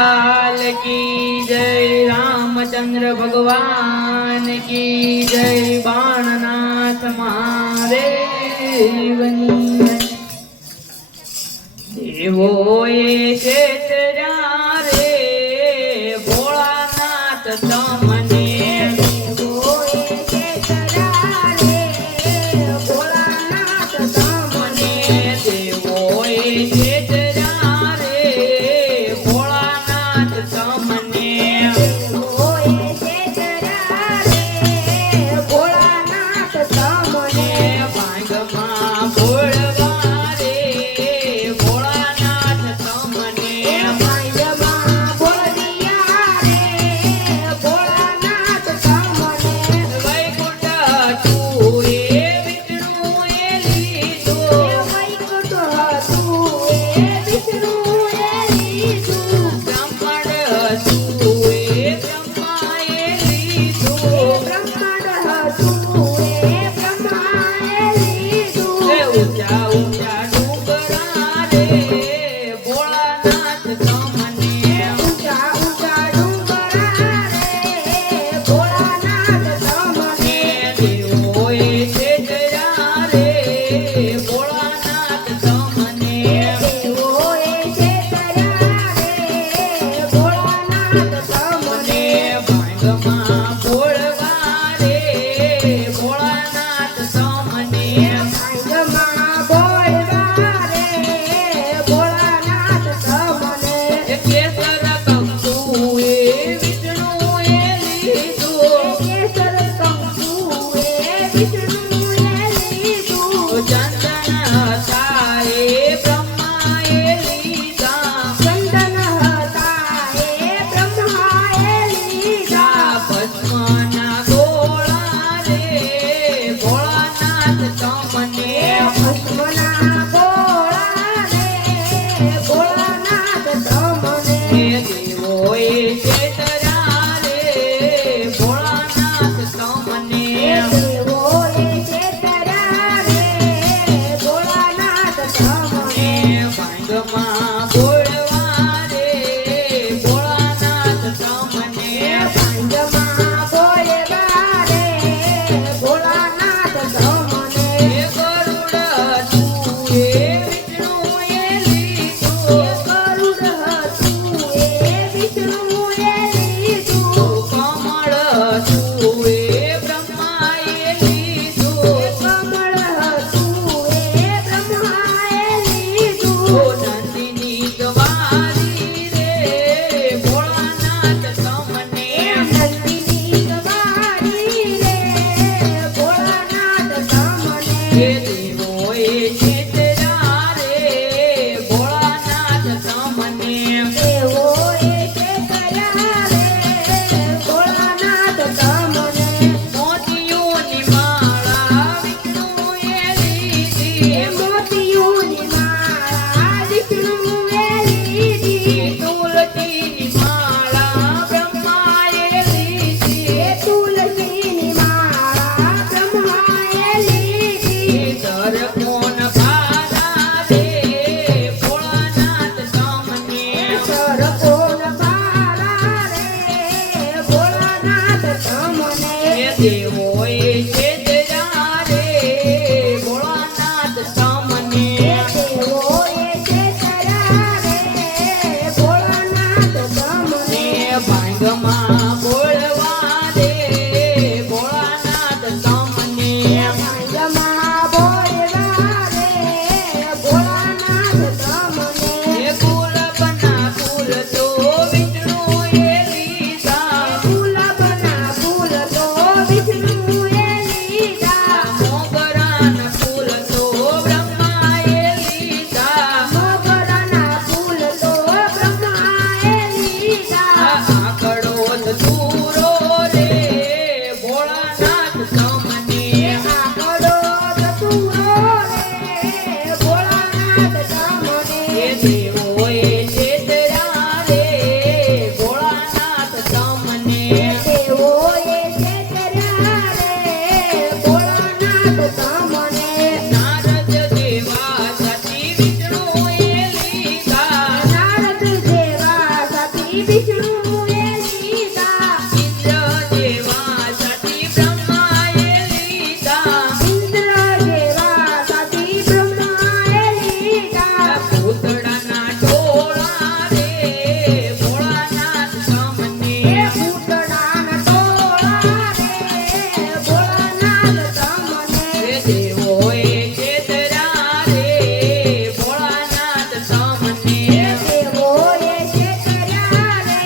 लाल की जय, रामचंद्र भगवान की जय, बाणनाथ महादेवनी देवो ये चेतरा रे भोलानाथ तमने तो વિષ્ણુએ લીધા ઇન્દ્ર જેવા સતી બ્રહ્માએ લીધા ઇન્દ્ર જેવા સતી બ્રહ્માએ લીધા પૂતળાના ટોળા રે ભોળાનાથ તમને એ પૂતળાના ટોળા રે ભોળાનાથ તમને દેવોએ ચેતરા રે ભોળાનાથ તમને દેવોએ છેતર્યા રે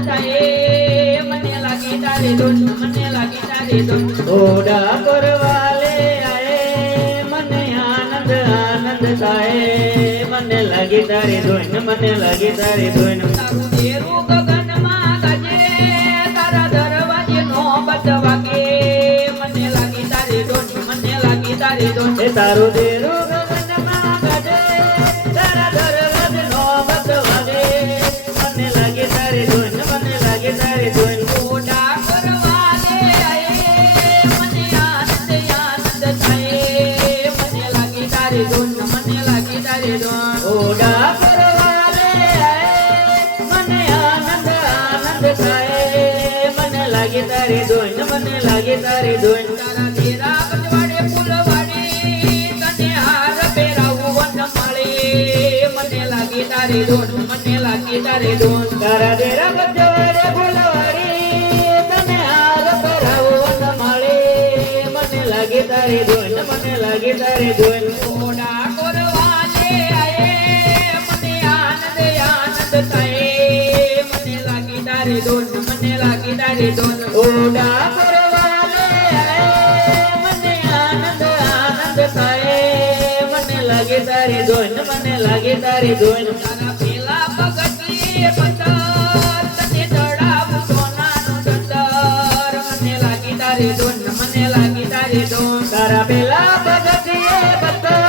થાય મને લાગી તારે ધૂન મને લાગી તારે ધૂન ઘોડા પરવાલે આએ મને આનંદ આનંદ થાય મને લાગી તારી ધૂન મને લાગી તારી ધૂન તારું દેરું ગગનમાં ગાજે તારા દરવાજે નોબત વાગે મને લાગી તારે ધૂન મને લાગી તારે ધૂન એ તારું દેરું ગગનમાં ગાજે તારા દરવાજે નોબત વાગે મને લાગી તારી ધૂન મને લાગી તારી ધૂન ઘોડા પરવાલે આયે મને આનંદ આનંદ થાય મને લાગી તારે ધૂન મને લાગી તારે ધૂન ઘોડા પરવાલે આએ મને આનંદ આનંદ થાય મને લાગી તારી ધૂન મને લાગી તારી ધૂન તારા દેરા બજવાડે ફૂલવાડી તને હાર પહેરાવું વન મળે મને લાગી તારે ધૂન મને લાગી તારે ધૂન તારા દેરા બજવાડે ફૂલવાડી તને હાર પહેરાવું વન મળે મને લાગી તારી ધૂન મને લાગી તારી ધૂન ઘોડા કોરવાલે આયે મને આનંદ આનંદ થાય મને લાગી તારે ધૂન મને લાગી તારે ધૂન ઘોડા પરવાલે આએ મને આનંદ આનંદ થાય મને લાગી તારી ધૂન મને લાગી તારી ધૂન તારા પેલા પગથિયે પથ્થર તને ચડાવું સોનાનું ચંદર મને લાગી તારે ધૂન મને લાગી તારે ધૂન તારા પેલા પગથિયે પથ્થર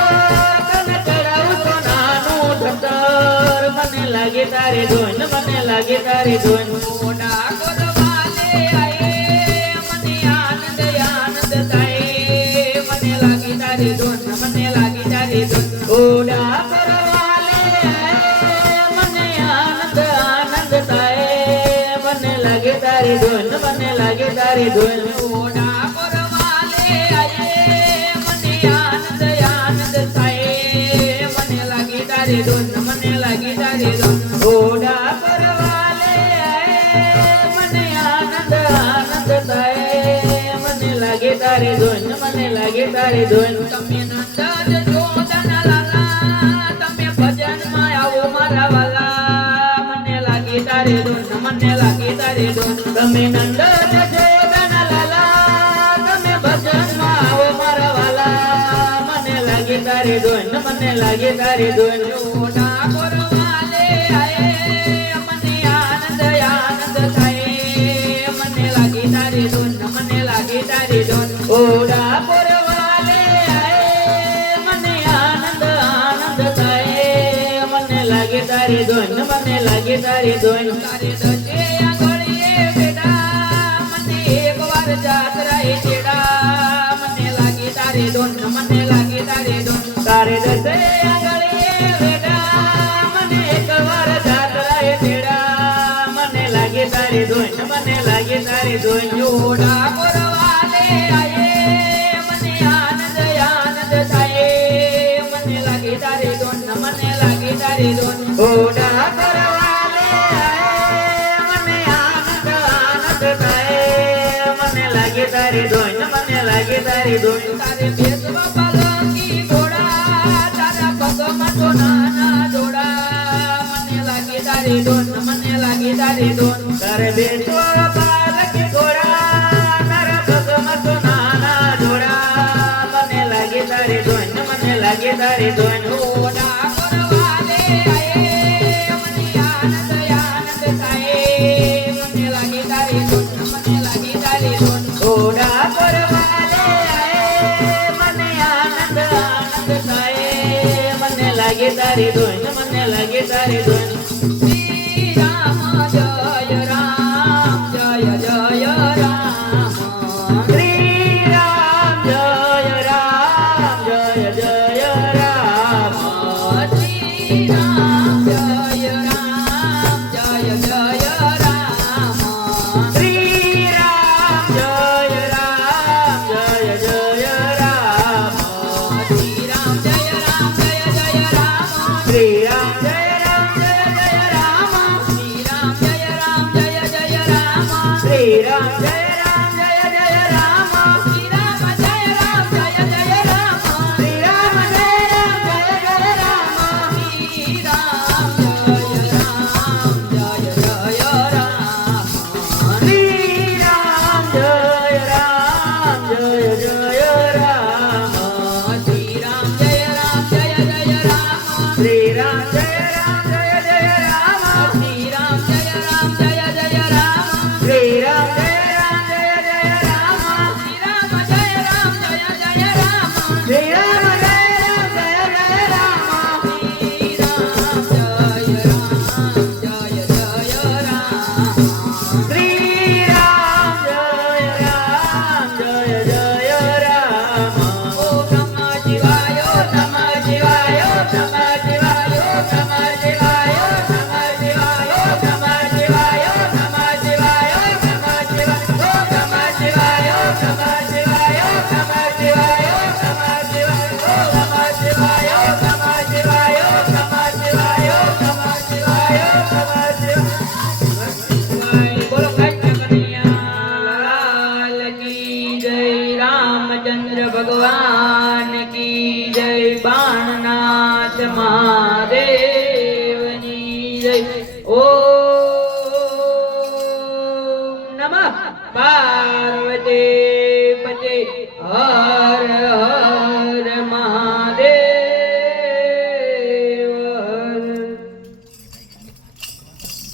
તને ચડાવું સોનાનું ધતર મને લાગી તારી ધૂન મને લાગી તારી ધૂન ઘોડા કોરવાલે આયે મને આનંદ આનંદ થાય મને લાગી તારે ધૂન મને લાગી તારે ધૂન ઘોડા પરવાલે આએ મને આનંદ આનંદ થાય મને લાગી તારી ધૂન મને લાગી તારી ધૂન ઘોડા કોરવાલે આયે મને આનંદ આનંદ થાય મને લાગી તારે ધૂન મને લાગી તારે ધૂન ઘોડા પરવાલે આએ મને આનંદ આનંદ થાય મને લાગી તારી ધૂન મને લાગી તારી ધૂન તમે નંદ જોદન લાલા તમે ભજનમાં આવો મારા વાલા મને લાગી તારે ધૂન મને લાગી તારે ધૂન તમે નંદ જશોદન લાલા તમે ભજનમાં આવો મારા વાલા મને લાગી તારી ધૂન મને લાગી તારી ધૂન ઘોડા કોરવાલે આયે મને આનંદ આનંદ થાય મને લાગી તારે ધૂન મને લાગી તારે ધૂન ઘોડા પરવાલે આએ મને આનંદ આનંદ થાય મને લાગી તારી ધૂન મને લાગી તારી ધૂન તારે દસે આંગળીએ બેટા મને એકવાર જાત્રાએ ચેડા મને લાગી તારે ધૂન મને લાગી તારે ધૂન તારે દસે આંગળીએ વેડા મને એકવાર જાત્રાએ તેડા મને લાગી તારી ધૂન મને લાગી તારી ધૂન ઘોડા કોરવાલે આયે મને આનંદ આનંદ થાય મને લાગી તારે ધૂન મને લાગી તારે ધૂન ઘોડા પરવાલે આએ મને આનંદ આનંદ થાય મને લાગી તારી ધૂન મને લાગી તારી ધૂન તારે બેસવા પાલકી ઘોડા તારા પગમાં તો નાના જોડા મને લાગી તારે ધૂન મને લાગી તારે ધૂન તારે બેસવા પાલકી ઘોડા તારા પગમાં તો નાના જોડા મને લાગી તારી ધૂન મને લાગી તારી ધૂન ઘોડા કોરવાલે આયે મને આનંદ આનંદ થાય મને લાગી તારે ધૂન મને લાગી તારે ધૂન ઘોડા પરવાલે આએ મને આનંદ આનંદ થાય મને લાગી તારી ધૂન મને લાગી તારી ધૂન શ્રી રામ જય રામ જય જય રામ શ્રી રામ જય રામ જય જય રામ શ્રી રામ જય રામ જય જય રામ શ્રી રામ જય રામ જય જય રામ શ્રી રામ જય રામ જય જય રામ શ્રી રામ જય રામ જય જય રામ શ્રી રામ જય રામ જય જય રામ શ્રી રામ જય રામ જય જય રામ શ્રી રામ જય રામ જય જય રામ શ્રી રામ જય રામ જય જય રામ શ્રી રામ જય રામ જય જય રામ ભગવાન કી જય. બા